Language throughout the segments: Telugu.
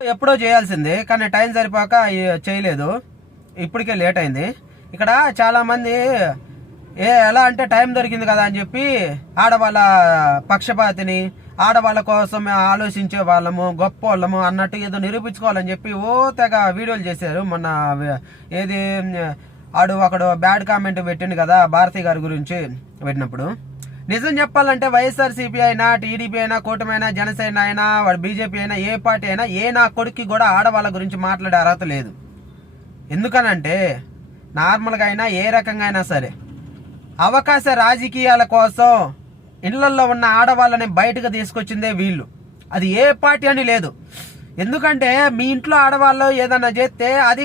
ఎప్పుడో చేయాల్సింది, కానీ టైం సరిపోక చేయలేదు. ఇప్పటికే లేట్ అయింది. ఇక్కడ చాలా మంది ఎలా అంటే టైం దొరికింది కదా అని చెప్పి ఆడవాళ్ళ పక్షపాతిని, ఆడవాళ్ళ కోసం ఆలోచించే వాళ్ళము, గొప్ప వాళ్ళము అన్నట్టు ఏదో నిరూపించుకోవాలని చెప్పి తెగ వీడియోలు చేశారు. మొన్న ఏది ఒకడు బ్యాడ్ కామెంట్ పెట్టిండు కదా భారతి గారి గురించి పెట్టినప్పుడు. నిజం చెప్పాలంటే వైఎస్ఆర్సీపీ అయినా, టీడీపీ అయినా, కూటమి అయినా, జనసేన అయినా, వాడు బీజేపీ అయినా, ఏ పార్టీ అయినా, నా కొడుక్కి కూడా ఆడవాళ్ళ గురించి మాట్లాడే అర్హత లేదు. ఎందుకనంటే నార్మల్గా అయినా ఏ రకంగా అయినా సరే అవకాశ రాజకీయాల కోసం ఇళ్లల్లో ఉన్న ఆడవాళ్ళని బయటకు తీసుకొచ్చిందే వీళ్ళు. అది ఏ పార్టీ అని లేదు. ఎందుకంటే మీ ఇంట్లో ఆడవాళ్ళు ఏదన్నా చేస్తే అది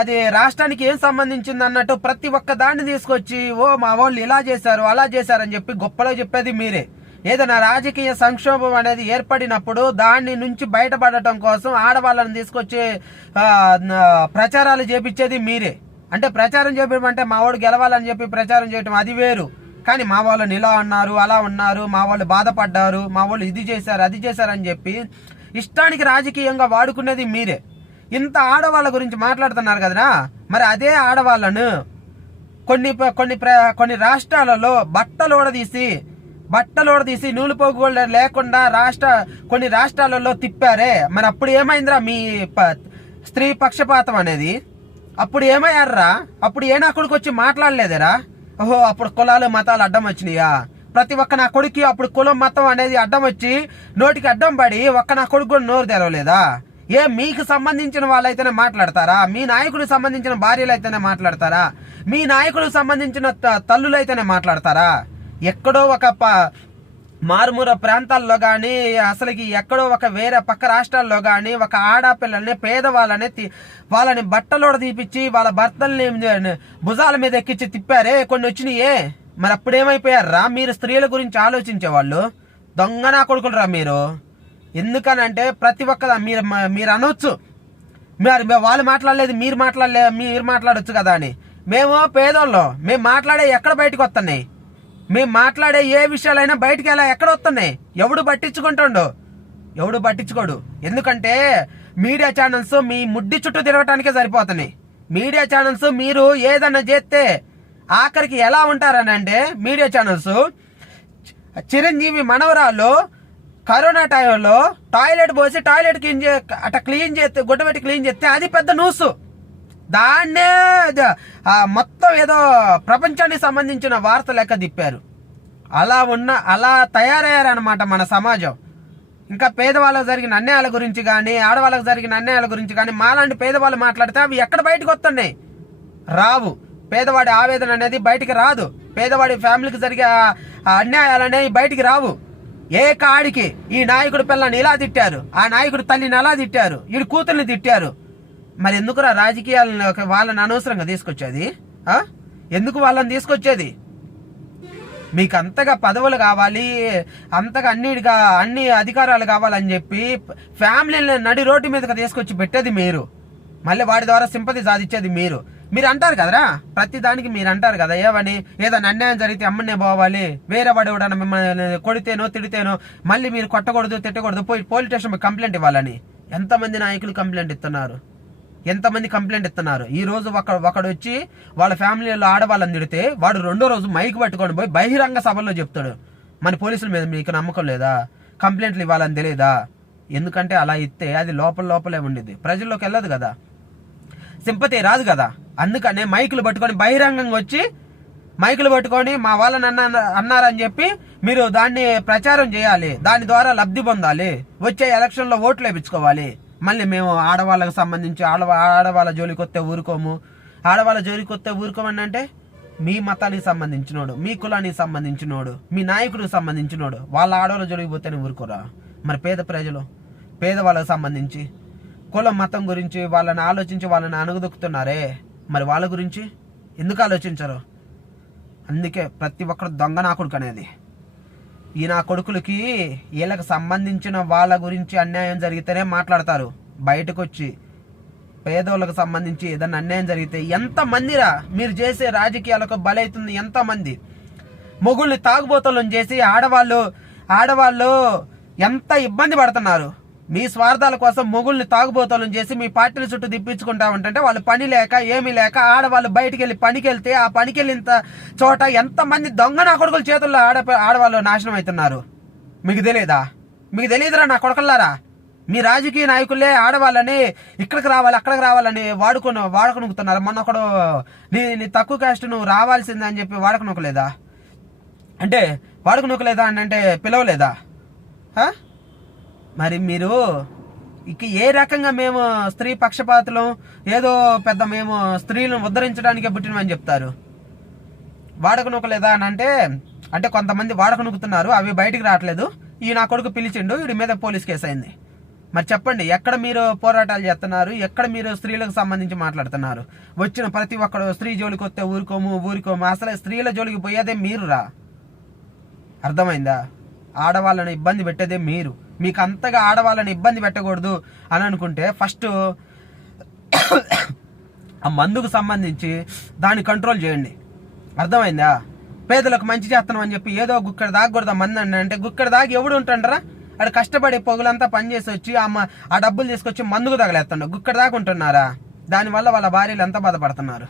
అది రాష్ట్రానికి ఏం సంబంధించింది అన్నట్టు ప్రతి ఒక్క దాన్ని తీసుకొచ్చి మా వాళ్ళు ఇలా చేశారు అలా చేశారని చెప్పి గొప్పలో చెప్పేది మీరే. ఏదైనా రాజకీయ సంక్షోభం అనేది ఏర్పడినప్పుడు దాని నుంచి బయటపడటం కోసం ఆడవాళ్ళని తీసుకొచ్చి ప్రచారాలు చేపించేది మీరే. అంటే ప్రచారం చేయడం అంటే మా వాడు గెలవాలని చెప్పి ప్రచారం చేయటం అది వేరు. కానీ మా వాళ్ళని ఇలా అన్నారు, అలా ఉన్నారు, మా వాళ్ళు బాధపడ్డారు, మా వాళ్ళు ఇది చేశారు అది చేశారని చెప్పి ఇష్టానికి రాజకీయంగా వాడుకునేది మీరే. ఇంత ఆడవాళ్ళ గురించి మాట్లాడుతున్నారు కదరా, మరి అదే ఆడవాళ్ళను కొన్ని రాష్ట్రాలలో బట్టలు ఊడదీసి నూలు పోగు లేకుండా కొన్ని రాష్ట్రాలలో తిప్పారే. మరి అప్పుడు ఏమైందిరా మీ స్త్రీ పక్షపాతం అనేది? అప్పుడు ఏమయ్యారా? అప్పుడు నా కొడుకు వచ్చి మాట్లాడలేదేరా? ఓహో, అప్పుడు కులాలు మతాలు అడ్డం వచ్చినాయా? ప్రతి ఒక్క నా కొడుకు అప్పుడు కులం మతం అనేది అడ్డం వచ్చి నోటికి అడ్డం పడి నా కొడుకు కూడా నోరు తెరవలేదా? మీకు సంబంధించిన వాళ్ళైతేనే మాట్లాడతారా? మీ నాయకుడికి సంబంధించిన భార్యలు అయితేనే మాట్లాడతారా? మీ నాయకుడికి సంబంధించిన తల్లులు అయితేనే మాట్లాడతారా? ఎక్కడో ఒక మారుమూర ప్రాంతాల్లో కానీ, అసలుకి ఎక్కడో ఒక వేరే పక్క రాష్ట్రాల్లో కానీ ఒక ఆడపిల్లల్ని, వాళ్ళని బట్టలోడ తీపిచ్చి వాళ్ళ భర్తల్ని భుజాల మీద ఎక్కించి తిప్పారే, కొన్ని వచ్చినాయే. మరి అప్పుడేమైపోయారా? మీరు స్త్రీల గురించి ఆలోచించేవాళ్ళు దొంగ నా కొడుకులరా మీరు. ఎందుకనంటే ప్రతి ఒక్క మీరు అనొచ్చు, వాళ్ళు మాట్లాడలేదు మీరు మాట్లాడొచ్చు కదా అని. మేము పేదోళ్ళం, మేము మాట్లాడే ఎక్కడ బయటకు వస్తున్నాయి? మేము మాట్లాడే ఏ విషయాలైనా బయటికి ఎక్కడ వస్తున్నాయి? ఎవడు పట్టించుకోడు. ఎందుకంటే మీడియా ఛానల్స్ మీ ముడ్డి చుట్టూ తిరగటానికే సరిపోతున్నాయి. మీడియా ఛానల్స్ మీరు ఏదన్నా చేస్తే ఆఖరికి ఎలా ఉంటారని అంటే, మీడియా ఛానల్స్ చిరంజీవి మనవరాలు కరోనా టైంలో టాయిలెట్ పోసి టాయిలెట్ క్లీన్ చేస్తే గుడ్డబెట్టి క్లీన్ చేస్తే అది పెద్ద న్యూస్. దాన్నే మొత్తం ఏదో ప్రపంచానికి సంబంధించిన వార్త లెక్క తిప్పారు. అలా తయారయ్యారనమాట మన సమాజం. ఇంకా పేదవాళ్ళకు జరిగిన అన్యాయాల గురించి కానీ, ఆడవాళ్ళకు జరిగిన అన్యాయాల గురించి కానీ మాలాంటి పేదవాళ్ళు మాట్లాడితే అవి ఎక్కడ బయటకు వస్తున్నాయి? రావు. పేదవాడి ఆవేదన అనేది బయటికి రాదు. పేదవాడి ఫ్యామిలీకి జరిగే అన్యాయాలు అనేవి బయటికి రావు. ఏ కాడికి ఈ నాయకుడు పిల్లని ఇలా తిట్టారు, ఆ నాయకుడు తల్లిని అలా తిట్టారు, వీడి కూతుర్ని తిట్టారు. మరి ఎందుకురా రాజకీయాలను వాళ్ళని అనవసరంగా తీసుకొచ్చేది? ఎందుకు వాళ్ళని తీసుకొచ్చేది? మీకు అంతగా పదవులు కావాలి, అంతగా అన్ని అధికారాలు కావాలని చెప్పి ఫ్యామిలీని నడి రోడ్డు మీదకి తీసుకొచ్చి పెట్టేది మీరు. మళ్ళీ వాడి ద్వారా సింపతి సాధించేది మీరు. అంటారు కదరా, ప్రతి దానికి మీరు అంటారు కదా, ఏదైనా అన్యాయం జరిగితే అమ్మనే పోవాలి, వేరే వాడు ఎవడన్నా మిమ్మల్ని కొడితేనో తిడితేనో మళ్ళీ మీరు కొట్టకూడదు తిట్టకూడదు, పోయి పోలీస్ స్టేషన్ కంప్లైంట్ ఇవ్వాలని. ఎంతమంది నాయకులు కంప్లైంట్ ఇస్తున్నారు? ఈ రోజు ఒకడు వచ్చి వాళ్ళ ఫ్యామిలీలో ఆడవాళ్ళని తిడితే వాడు రెండో రోజు మైక్ పట్టుకొని పోయి బహిరంగ సభల్లో చెప్తాడు, మన పోలీసుల మీద మీకు నమ్మకం లేదా, కంప్లైంట్లు ఇవ్వాలని తెలియదా? ఎందుకంటే అలా ఇస్తే అది లోపలే ఉండిద్ది, ప్రజల్లోకి వెళ్ళదు కదా, సింపతి రాదు కదా. అందుకనే మైకులు పట్టుకొని బహిరంగంగా వచ్చి మా వాళ్ళని అన్నారని చెప్పి మీరు దాన్ని ప్రచారం చేయాలి, దాని ద్వారా లబ్ధి పొందాలి, వచ్చే ఎలక్షన్లో ఓట్లు వేయించుకోవాలి. మళ్ళీ మేము ఆడవాళ్ళకు సంబంధించి ఆడవాళ్ళ జోలికి వస్తే ఊరుకోము, ఆడవాళ్ళ జోలికి వస్తే ఊరుకోమని అంటే మీ మతానికి సంబంధించినోడు, మీ కులానికి సంబంధించినోడు, మీ నాయకుడికి సంబంధించినోడు వాళ్ళ ఆడవాళ్ళ జోలికి పోతేనే ఊరుకోరా? మరి పేదవాళ్ళకు సంబంధించి కులం మతం గురించి వాళ్ళని ఆలోచించి వాళ్ళని అణగదొక్కుతున్నారే, మరి వాళ్ళ గురించి ఎందుకు ఆలోచించరు? అందుకే ప్రతి ఒక్కరు దొంగ నా కొడుకు అనేది. ఈ నా కొడుకులకి వీళ్ళకి సంబంధించిన వాళ్ళ గురించి అన్యాయం జరిగితేనే మాట్లాడతారు. బయటకు వచ్చి పేదోళ్ళకు సంబంధించి ఏదన్నా అన్యాయం జరిగితే ఎంతమందిరా మీరు చేసే రాజకీయాలకు బలైతుంది? ఎంతమంది మొగుళ్ళని తాగుబోతులను చేసి ఆడవాళ్ళు ఎంత ఇబ్బంది పడుతున్నారు. మీ స్వార్థాల కోసం మొగుల్ని తాగుబోతలను చేసి మీ పార్టీల చుట్టూ తిప్పించుకుంటా ఉంటుంటే వాళ్ళు పని లేక ఏమీ లేక ఆడవాళ్ళు బయటికి వెళ్ళి పనికి వెళ్తే ఆ పనికి వెళ్ళిన చోట ఎంతమంది దొంగ నా కొడుకుల చేతుల్లో ఆడవాళ్ళు నాశనం అవుతున్నారు. మీకు తెలియదా? మీకు తెలియదురా నా కొడుకులారా? మీ రాజకీయ నాయకులే ఆడవాళ్ళని ఇక్కడికి రావాలి అక్కడికి రావాలని వాడుకొనుకుతున్నారు. మొన్న ఒకడు నీ తక్కువ కాస్ట్ నువ్వు రావాల్సిందే అని చెప్పి వాడుకొనుకోలేదా? అంటే వాడుకొనుకోలేదా అంటే పిలవలేదా? మరి మీరు ఇక ఏ రకంగా మేము స్త్రీ పక్షపాతులం, ఏదో పెద్ద మేము స్త్రీలను ఉద్ధరించడానికే పుట్టినమని చెప్తారు? వాడకనుకోలేదా అని అంటే కొంతమంది వాడకనుకుతున్నారు, అవి బయటికి రావట్లేదు. ఈ నా కొడుకు పిలిచిండు, వీడి మీద పోలీస్ కేసు అయింది. మరి చెప్పండి, ఎక్కడ మీరు పోరాటాలు చేస్తున్నారు? ఎక్కడ మీరు స్త్రీలకు సంబంధించి మాట్లాడుతున్నారు? వచ్చిన ప్రతి ఒక్కడు స్త్రీ జోలికి వస్తే ఊరుకోము. అసలు స్త్రీల జోలికి పోయేదే మీరురా. అర్థమైందా? ఆడవాళ్ళని ఇబ్బంది పెట్టేదే మీరు. మీకు అంతగా ఆడవాళ్ళని ఇబ్బంది పెట్టకూడదు అని అనుకుంటే ఫస్ట్ ఆ మందుకు సంబంధించి దాన్ని కంట్రోల్ చేయండి. అర్థమైందా? పేదలకు మంచి చేస్తున్నాం అని చెప్పి ఏదో గుక్కడ దాగకూడదు మంది అంటే గుక్కడ దాగి ఎవడు ఉంటాడరా? అక్కడ కష్టపడి పొగులంతా పనిచేసి వచ్చి ఆ డబ్బులు తీసుకొచ్చి మందుకు తగలేస్తాడు. గుక్కడ దాకా ఉంటున్నారా? దానివల్ల వాళ్ళ భార్యలు ఎంత బాధపడుతున్నారు.